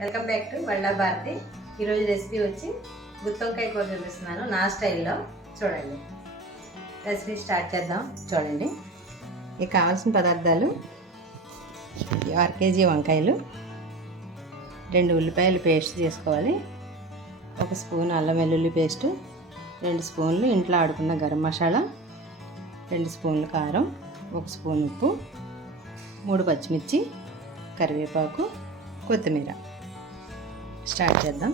Welcome back to వల్లా భారతి. ఈరోజు recipe వచ్చి గుత్తొంకాయ కూర చూపిస్తున్నాను నా స్టైల్లో. చూడండి, రెసిపీ స్టార్ట్ చేద్దాం. చూడండి, ఇక కావాల్సిన పదార్థాలు: 6 కేజీ వంకాయలు, 2 ఉల్లిపాయలు పేస్ట్ చేసుకోవాలి, 1 స్పూన్ అల్లం వెల్లుల్లి పేస్టు, 2 స్పూన్లు ఇంట్లో ఆడుకున్న గరం మసాలా, 2 స్పూన్లు కారం, 1 స్పూన్ ఉప్పు, 3 పచ్చిమిర్చి, కరివేపాకు, కొత్తిమీర. స్టార్ట్ చేద్దాం.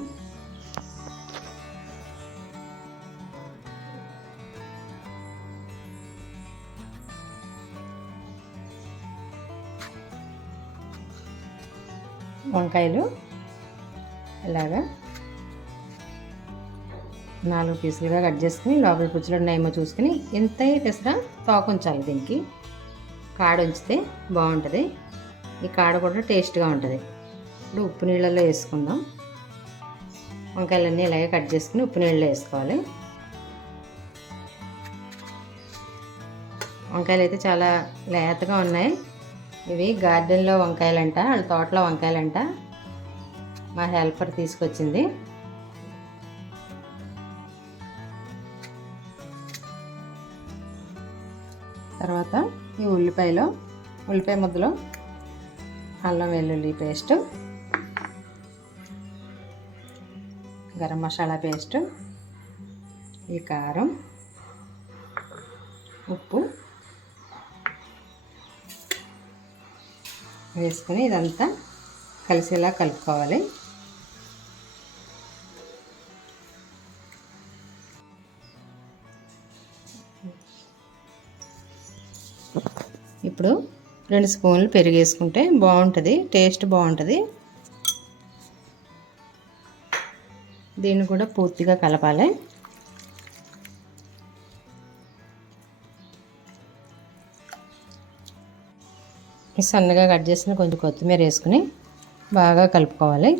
వంకాయలు ఇలాగా 4 పీసులుగా కట్ చేసుకుని లోపల పుచ్చులు ఉన్నాయేమో చూసుకుని ఇంత పెసర తోక ఉంచాలి. దీనికి కాడ ఉంచితే బాగుంటుంది. ఈ కాడ కూడా టేస్ట్గా ఉంటుంది. ఇప్పుడు ఉప్పు నీళ్ళల్లో వేసుకుందాం. వంకాయలన్నీ ఇలాగే కట్ చేసుకుని ఉప్పు నీళ్ళలో వేసుకోవాలి. వంకాయలు అయితే చాలా లేతగా ఉన్నాయి. ఇవి గార్డెన్లో వంకాయలంట, వాళ్ళ తోటలో వంకాయలంట. మా హెల్పర్ తీసుకొచ్చింది. తర్వాత ఈ ఉల్లిపాయ ముద్దలో అల్లం వెల్లుల్లి పేస్ట్, గరం మసాలా పేస్ట్, ఈ కారం, ఉప్పు వేసుకుని ఇదంతా కలిసేలా కలుపుకోవాలి. ఇప్పుడు 2 స్పూన్లు పెరుగు వేసుకుంటే బాగుంటుంది, టేస్ట్ బాగుంటుంది. దీన్ని కూడా పూర్తిగా కలపాలి. సన్నగా కట్ చేసిన కొంచెం కొత్తిమీర వేసుకుని బాగా కలుపుకోవాలి.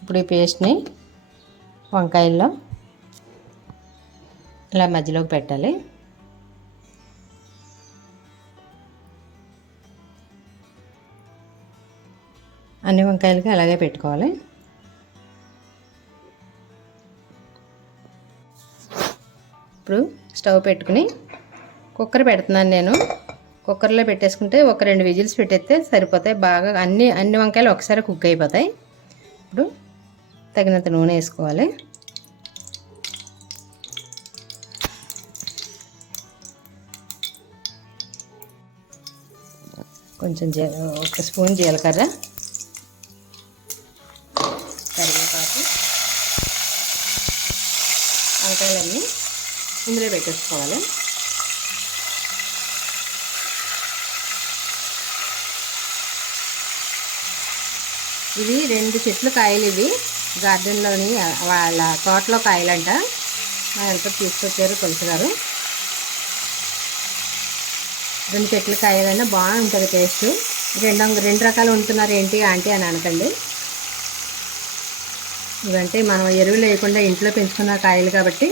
ఇప్పుడు ఈ పేస్ట్ని వంకాయల్లో ఇలా మధ్యలోకి పెట్టాలి. అన్ని వంకాయలకి అలాగే పెట్టుకోవాలి. ఇప్పుడు స్టవ్ పెట్టుకుని కుక్కర్ పెడుతున్నాను నేను. కుక్కర్లో పెట్టేసుకుంటే 1-2 విజిల్స్ పెట్టేస్తే సరిపోతాయి. బాగా అన్ని వంకాయలు ఒకసారి కుక్ అయిపోతాయి. ఇప్పుడు తగినంత నూనె వేసుకోవాలి. కొంచెం 1 స్పూన్ జీలకర్ర, కరివేపాకు, వంకాయలన్నీ ఇందులో పెట్టేసుకోవాలి. ఇవి 2 చెట్ల కాయలు. ఇవి గార్డెన్లోని వాళ్ళ తోటలో కాయలంట. మా ఎంత తీసుకొచ్చారు కొలుసుగారు. 2 చెట్ల కాయలైనా బాగుంటుంది టేస్ట్. 2 రకాలు వండుతున్నారు ఏంటి ఆంటీ అని అనకండి. ఇవంటే మనం ఎరువులు వేయకుండా ఇంట్లో పెంచుకున్న కాయలు కాబట్టి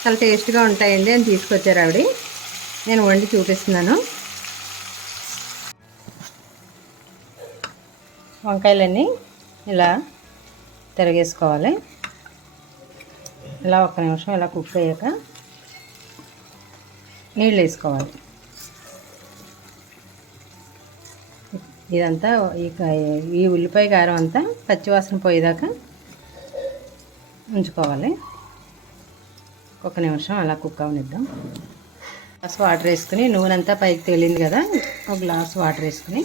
చాలా టేస్ట్గా ఉంటాయండి అని తీసుకొచ్చారు ఆవిడ. నేను వండి చూపిస్తున్నాను. వంకాయలన్నీ ఇలా తిరగేసుకోవాలి. ఇలా 1 నిమిషం ఇలా కుక్ అయ్యాక నీళ్ళు వేసుకోవాలి. ఇదంతా ఈ ఉల్లిపాయ కారం అంతా పచ్చివాసన పోయేదాకా ఉంచుకోవాలి. 1 నిమిషం అలా కుక్ అవనిద్దాం. గ్లాస్ వాటర్ వేసుకుని, నూనె అంతా పైకి తేలింది కదా, 1 గ్లాస్ వాటర్ వేసుకుని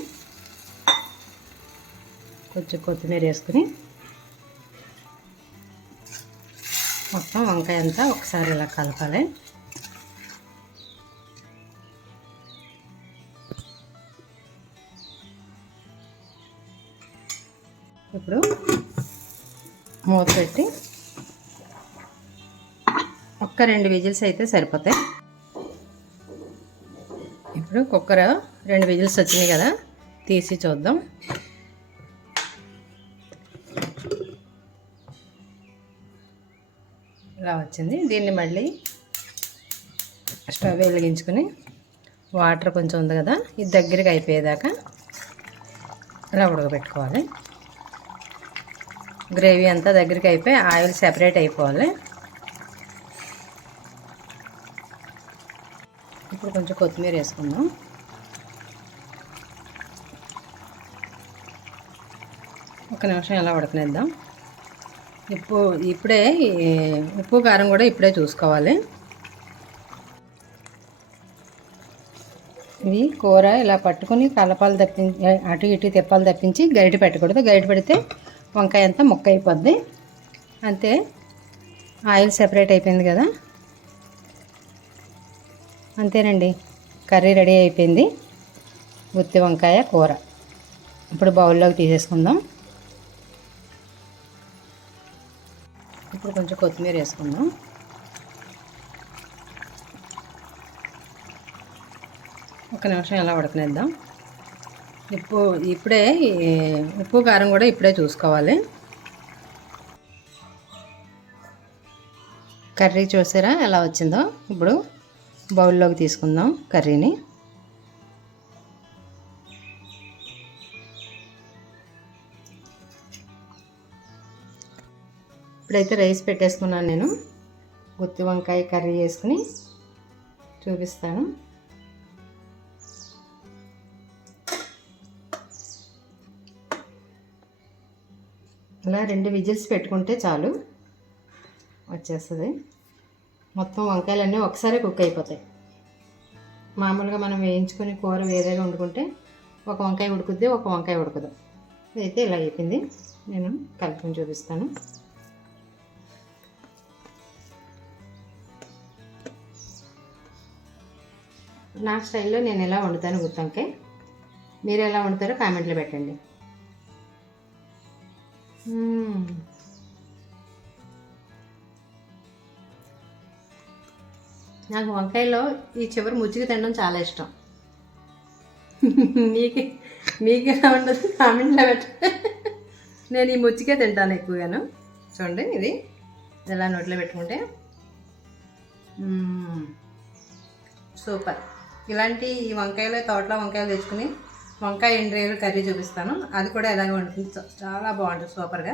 కొంచెం కొత్తిమీర వేసుకుని మొత్తం వంకాయ అంతా ఒకసారి ఇలా కలపాలి. ఇప్పుడు మూత పెట్టి 1-2 విజిల్స్ అయితే సరిపోతాయి. ఇప్పుడు కుక్కర్ 2 విజిల్స్ వచ్చినాయి కదా, తీసి చూద్దాం. ఇలా వచ్చింది. దీన్ని మళ్ళీ స్టవ్ వెలిగించుకొని వాటర్ కొంచెం ఉంది కదా, ఇది దగ్గరికి అయిపోయేదాకా ఇలా ఉడకబెట్టుకోవాలి. గ్రేవీ అంతా దగ్గరికి అయిపోయి ఆయిల్ సెపరేట్ అయిపోవాలి. ఇప్పుడు కొంచెం కొత్తిమీర వేసుకుందాం. ఒక నిమిషం ఇలా ఉడకనిద్దాం. ఇప్పుడే ఉప్పు కారం కూడా ఇప్పుడే చూసుకోవాలి. ఇవి కూర ఇలా పట్టుకొని కలపాలు తప్పించి అటు ఇటు తిప్పాలు తప్పించి గరిటె పెట్టకూడదు. గరిటె పెడితే వంకాయ అంతా ముక్క అయిపోద్ది. అంతే, ఆయిల్ సెపరేట్ అయిపోయింది కదా, అంతేనండి. కర్రీ రెడీ అయిపోయింది, గుత్తి వంకాయ కూర. ఇప్పుడు బౌల్లోకి తీసేసుకుందాం. ఇప్పుడు కొంచెం కొత్తిమీర వేసుకుందాం. ఒక నిమిషం ఎలా ఉడకనిద్దాం. ఇప్పుడే ఉప్పు కారం కూడా ఇప్పుడే చూసుకోవాలి. కర్రీ చూసారా ఎలా వచ్చిందో. ఇప్పుడు బౌల్లోకి తీసుకుందాం కర్రీని. ఇప్పుడైతే రైస్ పెట్టేసుకున్నాను నేను. గుత్తి వంకాయ కర్రీ చేసుకుని చూపిస్తాను. ఇలా 2 విజిల్స్ పెట్టుకుంటే చాలు, వచ్చేస్తుంది. మొత్తం వంకాయలన్నీ ఒకసారి కుక్ అయిపోతాయి. మామూలుగా మనం వేయించుకొని కూర వేరేగా వండుకుంటే ఒక వంకాయ ఉడుకుద్ది, ఒక వంకాయ ఉడకదు. ఇదైతే ఇలా అయిపోయింది. నేను కలుపుకొని చూపిస్తాను. నా స్టైల్లో నేను ఎలా వండుతాను గుత్తి వంకాయ. మీరు ఎలా వండుతారో కామెంట్లో పెట్టండి. నాకు వంకాయలో ఈ చివరి ముజ్జిగ తినడం చాలా ఇష్టం. మీకు ఎలా ఉండదు కామెంట్లో పెట్టండి. నేను ఈ ముజ్జిగే తింటాను ఎక్కువగాను. చూడండి, ఇది ఎలా నోట్లో పెట్టుకుంటే సూపర్. ఇలాంటి ఈ వంకాయలు తోటలో వంకాయలు తెచ్చుకుని వంకాయ ఎండ్రేలు కర్రీ చూపిస్తాను. అది కూడా ఎలాగ వండుతుంది, చాలా బాగుంటుంది, సూపర్గా.